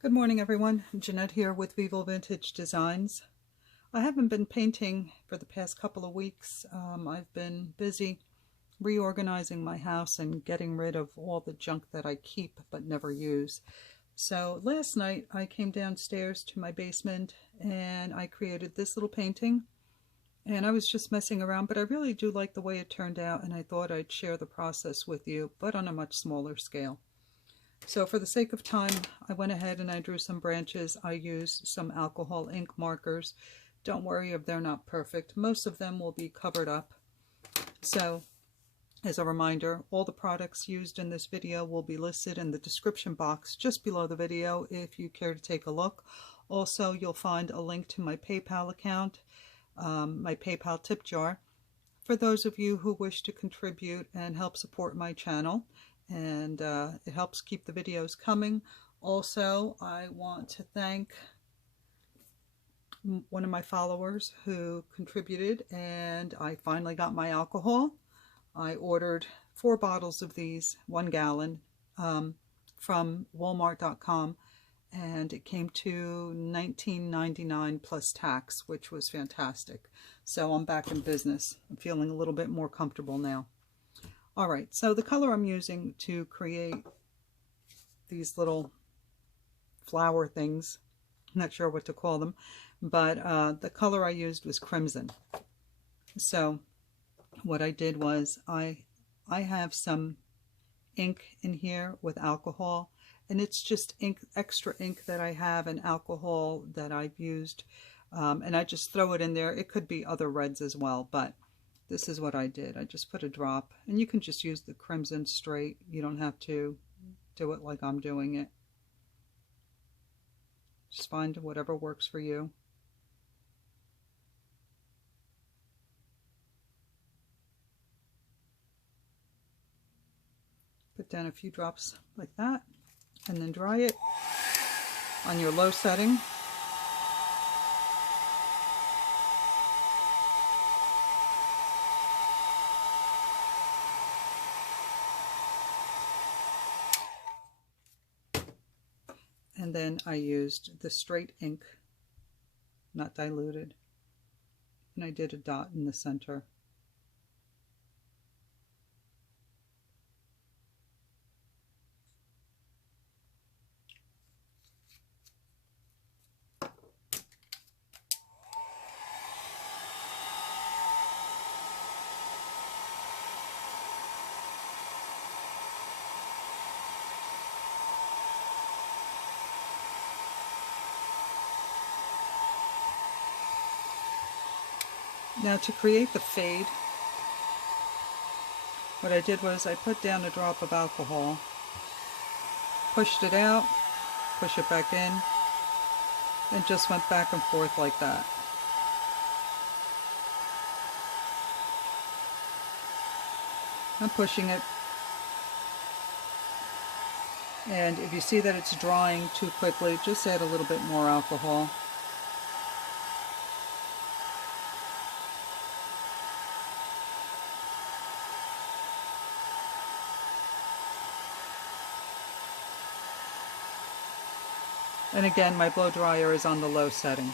Good morning, everyone. Jeanette here with Vivo Vintage Designs. I haven't been painting for the past couple of weeks. I've been busy reorganizing my house and getting rid of all the junk that I keep but never use. So last night I came downstairs to my basement and I created this little painting. And I was just messing around, but I really do like the way it turned out, and I thought I'd share the process with you, but on a much smaller scale. So for the sake of time, I went ahead and I drew some branches. I used some alcohol ink markers. Don't worry if they're not perfect. Most of them will be covered up. So as a reminder, all the products used in this video will be listed in the description box just below the video if you care to take a look. Also, you'll find a link to my PayPal account, my PayPal tip jar, for those of you who wish to contribute and help support my channel. And it helps keep the videos coming. Also, I want to thank one of my followers who contributed, and I finally got my alcohol. I ordered 4 bottles of these, 1 gallon, from Walmart.com, and it came to $19.99 plus tax, which was fantastic. So I'm back in business. I'm feeling a little bit more comfortable now. All right, so the color I'm using to create these little flower things, I'm not sure what to call them, but the color I used was crimson. So what I did was I have some ink in here with alcohol, and it's just ink, extra ink that I have, and alcohol that I've used, and I just throw it in there. It could be other reds as well, but this is what I did. I just put a drop, and you can just use the crimson straight. You don't have to do it like I'm doing it. Just find whatever works for you. Put down a few drops like that, and then dry it on your low setting. And then I used the straight ink, not diluted, and I did a dot in the center. Now to create the fade, what I did was I put down a drop of alcohol, pushed it out, push it back in, and just went back and forth like that. I'm pushing it, and if you see that it's drying too quickly, just add a little bit more alcohol. And again, my blow dryer is on the low setting.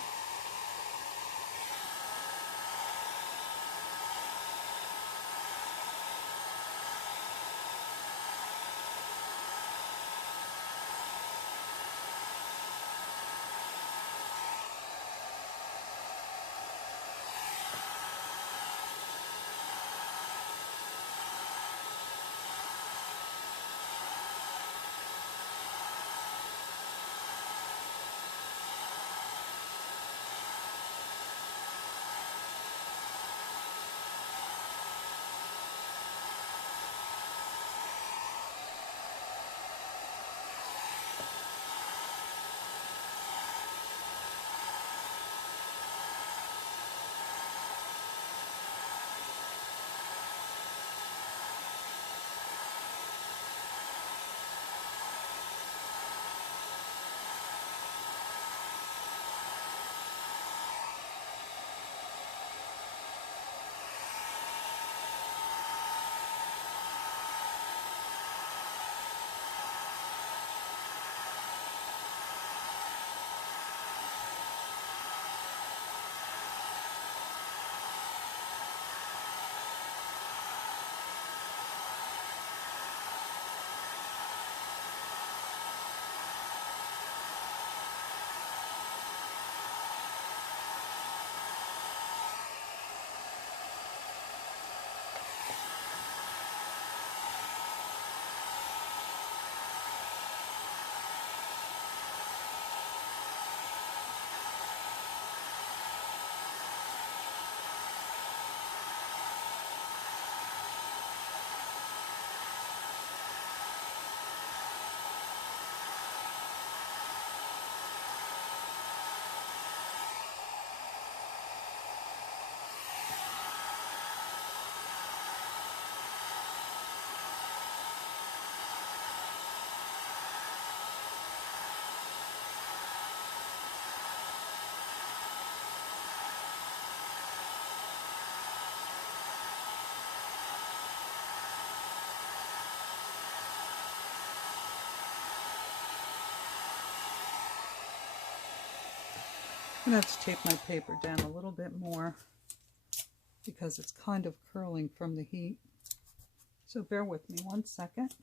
I'm going to have to tape my paper down a little bit more because it's kind of curling from the heat. So bear with me 1 second.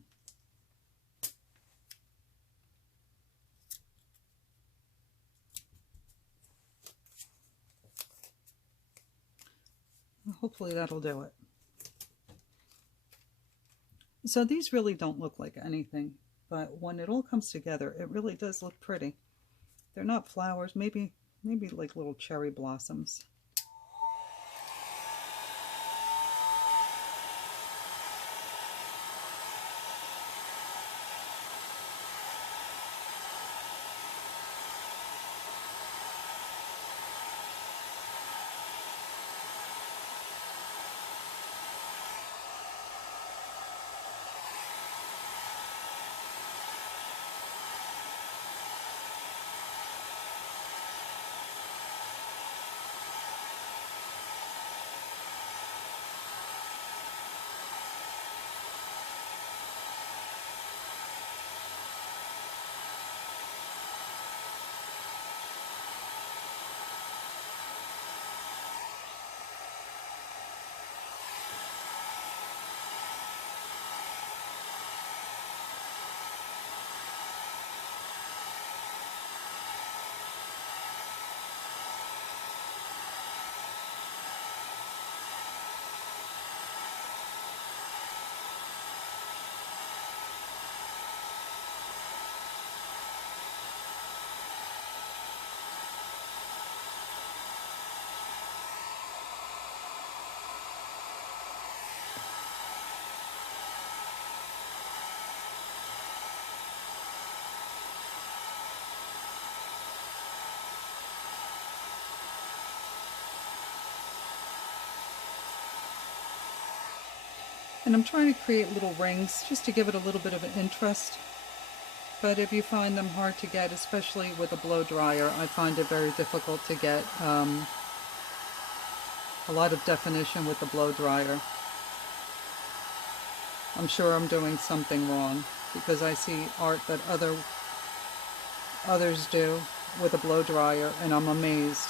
Hopefully that'll do it. So these really don't look like anything, but when it all comes together, it really does look pretty. They're not flowers, maybe like little cherry blossoms. And I'm trying to create little rings just to give it a little bit of an interest. But if you find them hard to get, especially with a blow dryer, I find it very difficult to get a lot of definition with the blow dryer. I'm sure I'm doing something wrong because I see art that others do with a blow dryer and I'm amazed.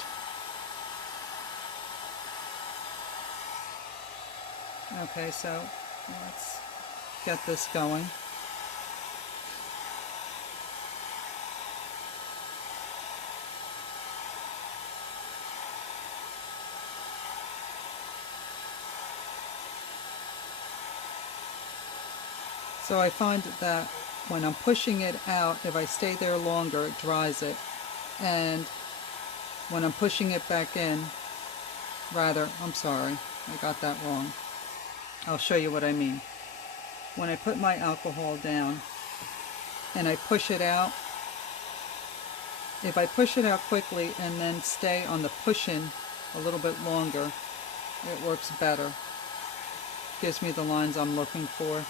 Okay, so let's get this going. So I find that when I'm pushing it out, if I stay there longer, it dries it. And when I'm pushing it back in, I'm sorry, I got that wrong. I'll show you what I mean. When I put my alcohol down and I push it out, if I push it out quickly and then stay on the push-in a little bit longer, it works better. Gives me the lines I'm looking for.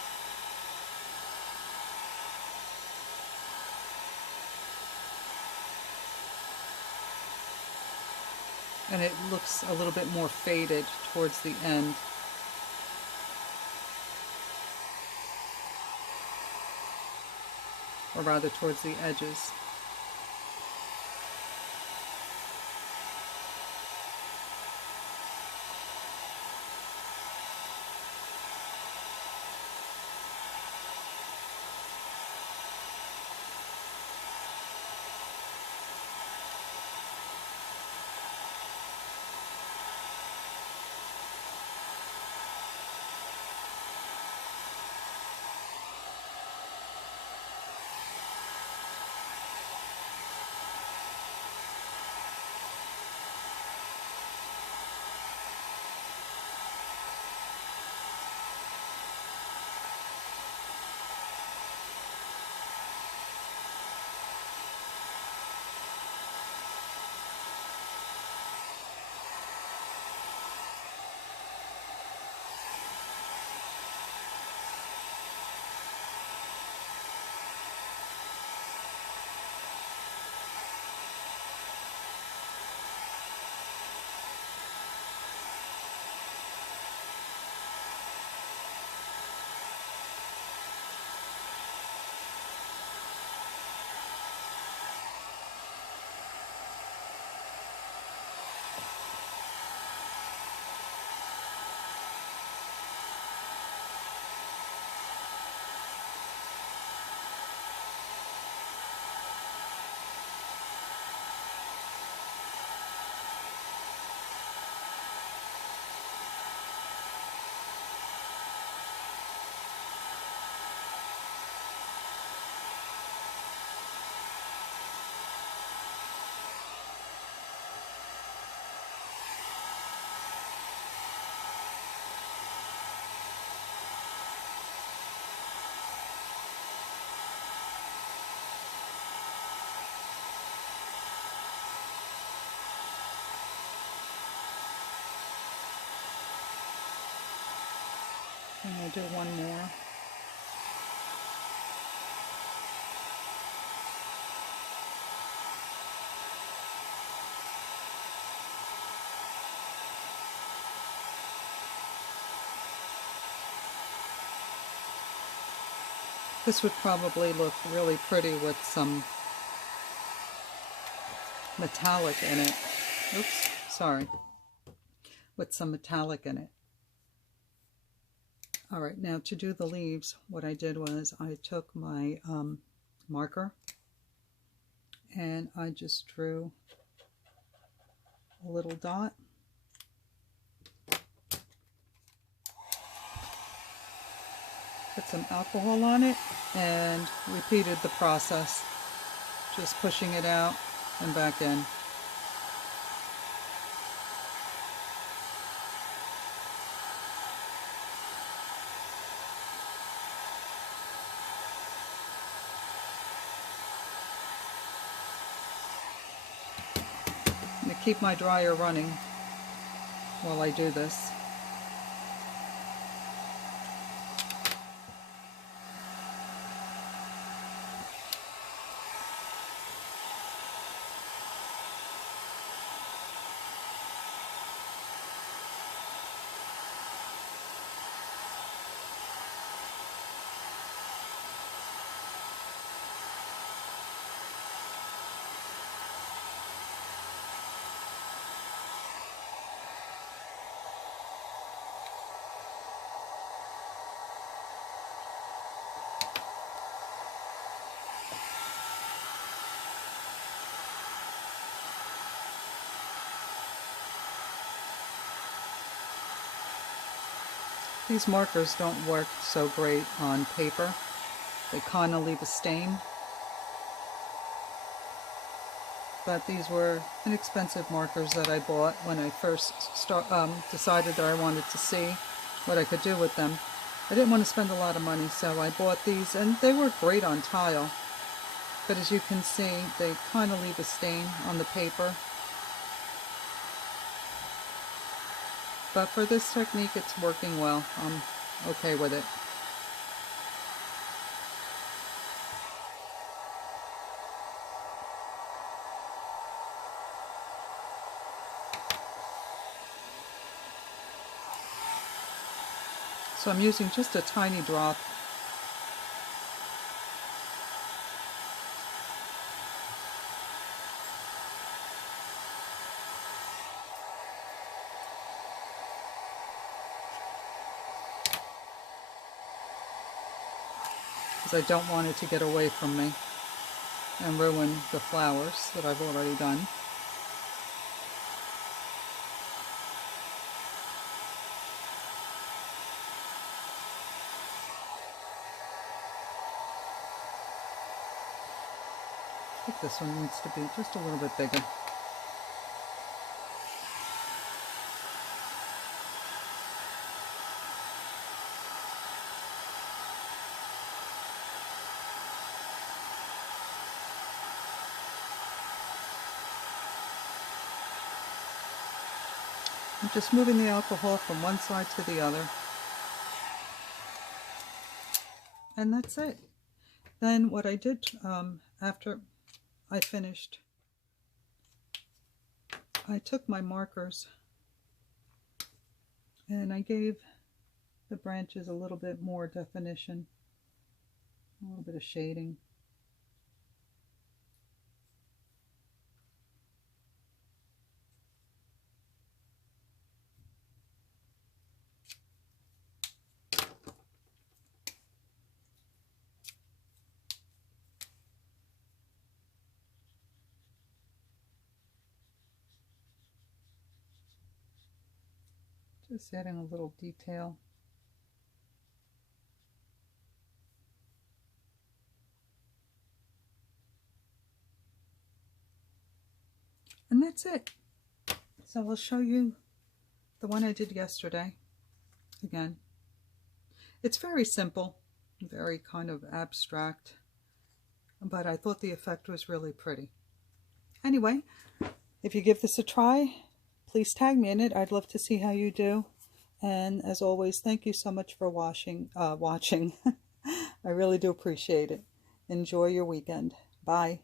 And it looks a little bit more faded towards the end. Or rather towards the edges. And we'll do one more. This would probably look really pretty with some metallic in it. Oops, sorry. With some metallic in it. Alright, now to do the leaves, what I did was I took my marker and I just drew a little dot. Put some alcohol on it and repeated the process, just pushing it out and back in. I'm going to keep my dryer running while I do this. These markers don't work so great on paper. They kind of leave a stain. But these were inexpensive markers that I bought when I first decided that I wanted to see what I could do with them. I didn't want to spend a lot of money, so I bought these, and they work great on tile. But as you can see, they kind of leave a stain on the paper. But for this technique, it's working well. I'm okay with it. So I'm using just a tiny drop. Because I don't want it to get away from me and ruin the flowers that I've already done. I think this one needs to be just a little bit bigger. I'm just moving the alcohol from one side to the other. And that's it. Then what I did after I finished, I took my markers and I gave the branches a little bit more definition, a little bit of shading. Just adding a little detail. And that's it. So I'll show you the one I did yesterday again. It's very simple, very kind of abstract, but I thought the effect was really pretty. Anyway, if you give this a try, please tag me in it. I'd love to see how you do. And as always, thank you so much for watching. I really do appreciate it. Enjoy your weekend. Bye.